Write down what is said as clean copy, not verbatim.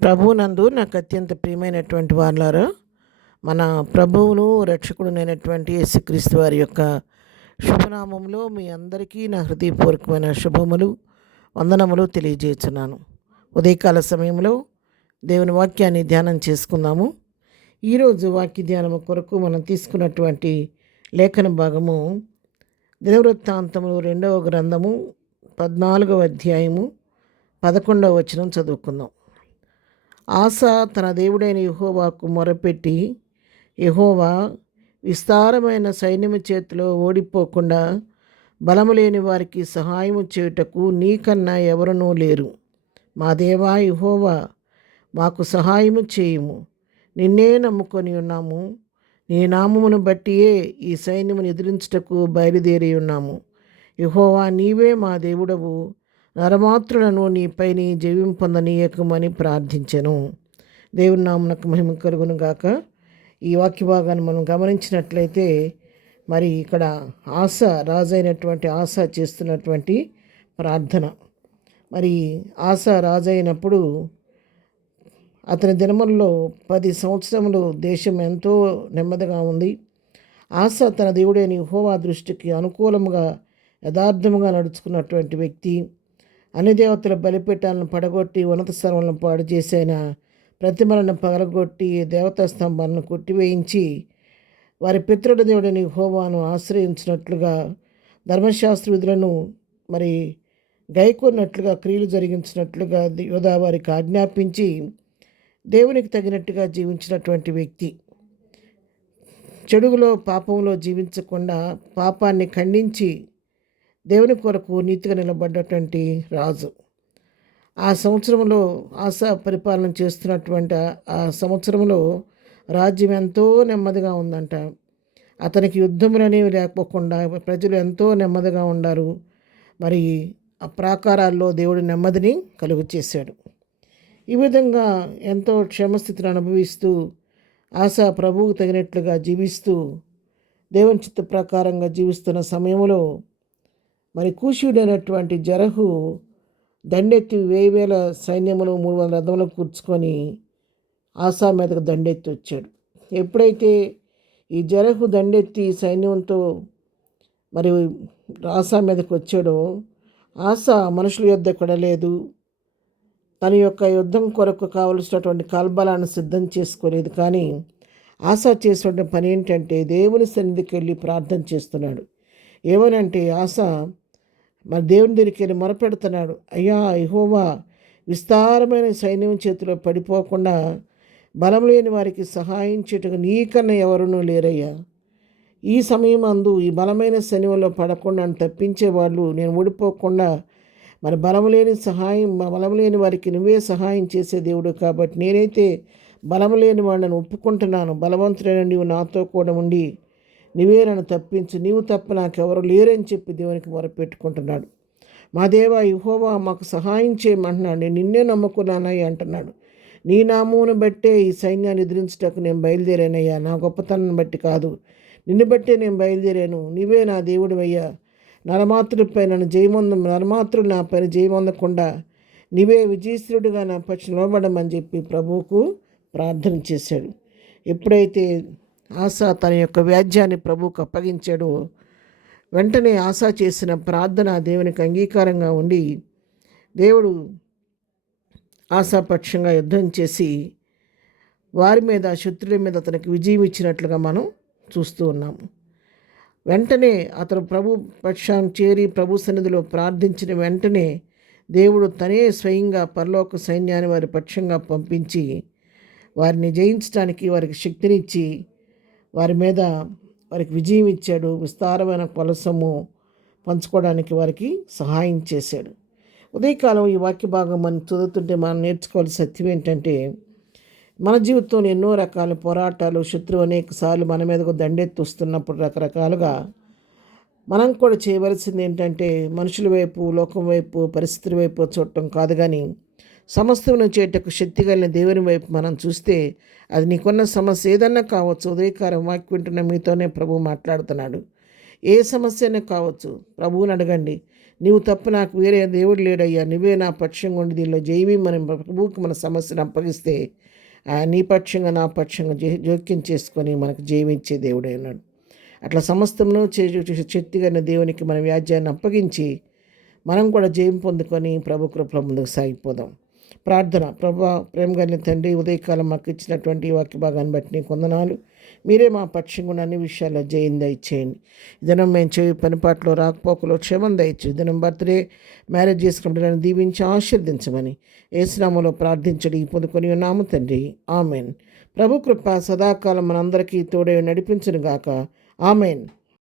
ప్రభువునందు నాకు అత్యంత ప్రియమైనటువంటి వారులారా, మన ప్రభువును రక్షకుడునైనటువంటి యేసుక్రీస్తు వారి యొక్క శుభనామంలో మీ అందరికీ నా హృదయపూర్వకమైన శుభములు, వందనములు తెలియజేస్తున్నాను. ఉదయకాల సమయంలో దేవుని వాక్యాన్ని ధ్యానం చేసుకుందాము. ఈరోజు వాక్య ధ్యానము కొరకు మనం తీసుకున్నటువంటి లేఖన భాగము దినవృత్తాంతములు 2వ గ్రంథము 14వ అధ్యాయము 11వ వచనం చదువుకుందాం. ఆస తన దేవుడైన యెహోవాకు మొరపెట్టి, యెహోవా, విస్తారమైన సైన్యము చేతిలో ఓడిపోకుండా బలము లేని వారికి సహాయము చేయుటకు నీకన్నా ఎవరునూ లేరు. మా దేవా యెహోవా, మాకు సహాయము చేయుము. నిన్నే నమ్ముకొని ఉన్నాము. నీ నామమును బట్టియే ఈ సైన్యమును ఎదిరించుటకు బయలుదేరి ఉన్నాము. యెహోవా, నీవే మా దేవుడవు. నరమాత్రులను నీపైని జీవింపొందనీయకమని ప్రార్థించెను. దేవుని నామమునకు మహిమ కలుగును గాక. ఈ వాక్య భాగాన్ని మనం గమనించినట్లయితే, మరి ఇక్కడ రాజైనటువంటి ఆస చేస్తున్నటువంటి ప్రార్థన. మరి ఆస రాజైనప్పుడు అతని దినములలో 10 సంవత్సరములు దేశం ఎంతో నెమ్మదిగా ఉంది. ఆస తన దేవుడైన యెహోవా దృష్టికి అనుకూలముగా యథార్థముగా నడుచుకున్నటువంటి వ్యక్తి. అన్ని దేవతల బలిపీఠాలను పడగొట్టి ఉన్నత స్థలములను పాడు చేసిన ప్రతిమలను పగలగొట్టి దేవతా స్తంభాలను కొట్టివేయించి వారి పితరుల దేవుడైన యెహోవాను ఆశ్రయించినట్లుగా ధర్మశాస్త్ర విధులను మరి గైకొన్నట్లుగా క్రియలు జరిగించినట్లుగా యోధా వారికి ఆజ్ఞాపించి దేవునికి తగినట్టుగా జీవించినటువంటి వ్యక్తి. చెడుగులో పాపంలో జీవించకుండా పాపాన్ని ఖండించి దేవుని కొరకు నీతిగా నిలబడ్డటువంటి రాజు. ఆ సంవత్సరంలో ఆస పరిపాలన చేస్తున్నటువంటి ఆ సంవత్సరంలో రాజ్యం ఎంతో నెమ్మదిగా ఉందంట. అతనికి యుద్ధములనేవి లేకపోకుండా ప్రజలు ఎంతో నెమ్మదిగా ఉండారు. మరి ఆ ప్రాకారాల్లో దేవుడి నెమ్మదిని కలుగు చేశాడు. ఈ విధంగా ఎంతో క్షేమస్థితిని అనుభవిస్తూ ఆస ప్రభువుకు తగినట్లుగా జీవిస్తూ దేవుని చిత్త ప్రకారంగా జీవిస్తున్న సమయంలో మరి కూషీయుడైనటువంటి జరహు దండెత్తి 1000 సైన్యములు 300 రథములు కూర్చుకొని ఆసా మీదకు దండెత్తి వచ్చాడు. ఎప్పుడైతే ఈ జరహు దండెత్తి సైన్యంతో మరి ఆసా మీదకు వచ్చాడో, ఆసా మనుషుల యొద్ద కొడలేదు. తన యొక్క యుద్ధం కొరకు కావలసినటువంటి కాల్బలాన్ని సిద్ధం చేసుకోలేదు. కానీ ఆసా చేసినటువంటి పని ఏంటంటే దేవుని సన్నిధికి వెళ్ళి ప్రార్థన చేస్తున్నాడు. ఏమనంటే ఆస మరి దేవుని దగ్గరికి వెళ్ళి మొరపెడుతున్నాడు. అయ్యా యెహోవా, విస్తారమైన సైన్యం చేతిలో పడిపోకుండా బలం లేని వారికి సహాయం చేయటకు నీకన్నా ఎవరునూ లేరయ్యా. ఈ సమయం అందు ఈ బలమైన సైన్యంలో పడకుండా తప్పించేవాళ్ళు నేను ఓడిపోకుండా మరి బలం లేని వారికి నువ్వే సహాయం చేసే దేవుడు కాబట్టి నేనైతే బలం లేని వాడిని ఒప్పుకుంటున్నాను. బలవంతుడైన నీవు నాతో కూడా ఉండి నీవే నన్ను తప్పించు, నీవు తప్ప నాకెవరు లేరని చెప్పి దేవునికి మొరపెట్టుకుంటున్నాడు. మా దేవా యెహోవా, మాకు సహాయం చేయమంటున్నాడు. నేను నిన్నే నమ్ముకున్నానయ్యా అంటున్నాడు. నీ నామమును బట్టే ఈ సైన్యాన్ని ఎదిరించుటకు నేను బయలుదేరానయ్యా. నా గొప్పతనాన్ని బట్టి కాదు, నిన్ను బట్టే నేను బయలుదేరాను. నీవే నా దేవుడివయ్యా. నరమాత్రుడు నా పైన జయమొందకుండా నీవే విజయశ్రుడిగా నా పక్షి నిలబడమని చెప్పి ప్రభువుకు ప్రార్థన చేశాడు. ఎప్పుడైతే ఆస తన యొక్క వ్యాజ్యాన్ని ప్రభువుకు అప్పగించాడో, వెంటనే ఆస చేసిన ప్రార్థన దేవునికి అంగీకారంగా ఉండి దేవుడు ఆశాపక్షంగా యుద్ధం చేసి వారి మీద, శత్రువుల మీద అతనికి విజయం ఇచ్చినట్లుగా మనం చూస్తూ ఉన్నాము. వెంటనే అతను ప్రభు పక్షాన్ని చేరి ప్రభు సన్నిధిలో ప్రార్థించిన వెంటనే దేవుడు తనే స్వయంగా పరలోక సైన్యాన్ని వారి పక్షంగా పంపించి వారిని జయించడానికి వారికి శక్తినిచ్చి వారికి విజయం ఇచ్చాడు. విస్తారమైన కొలసము పంచుకోవడానికి వారికి సహాయం చేశాడు. ఉదయకాలం ఈ వాక్య భాగం మనం చదువుతుంటే మనం నేర్చుకోవాల్సిన సత్యం ఏంటంటే, మన జీవితంలో ఎన్నో రకాల పోరాటాలు, శత్రువు అనేకసార్లు మన మీదకు దండెత్తి వస్తున్నప్పుడు రకరకాలుగా మనం కూడా చేయవలసింది ఏంటంటే, మనుషుల వైపు, లోకం వైపు, పరిస్థితుల వైపు చూడటం కాదు, కానీ సమస్తమును చేయటకు శక్తి కలిగిన దేవుని వైపు మనం చూస్తే అది నీకున్న సమస్య ఏదన్నా కావచ్చు. ఉదయకాలం వాక్యం వింటున్న మీతోనే ప్రభు మాట్లాడుతున్నాడు. ఏ సమస్య అయినా కావచ్చు, ప్రభువుని అడగండి. నీవు తప్ప నాకు వేరే దేవుడు లేడయ్యా, నువ్వే నా పక్షంగా ఉండి దీనిలో జయమని ప్రభువుకి మన సమస్యను అప్పగిస్తే నీ పక్షంగా నా పక్షంగా జోక్యం చేసుకొని మనకు జయమిచ్చే దేవుడే ఉన్నాడు. అట్లా సమస్తమును శక్తిగా దేవునికి మన వ్యాజ్యాన్ని అప్పగించి మనం కూడా జయం పొందుకొని ప్రభు కృపలో ముందుకు సాగిపోదాం. ప్రార్థన. ప్రభా, ప్రేమ కలిగిన తండ్రి, ఉదయకాలం మాకు ఇచ్చినటువంటి వాక్య భాగాన్ని బట్టి నీకు వందనాలు. మీరే మా పక్షంగా ఉన్న అన్ని విషయాల్లో జయం దయచేయండి. దినం మేము చేయ పనిపాట్లో రాకపోకలో క్షేమం దయచేయి. దినం బర్త్డే, మ్యారేజ్ చేసుకున్నట్టు దీవించి ఆశీర్దించమని యేసునామములో ప్రార్థించడి పొందుకొని ఉన్నాము తండ్రి. ఆమెన్. ప్రభు కృప సదాకాలం మనందరికీ తోడై నడిపించును గాక. ఆమెన్.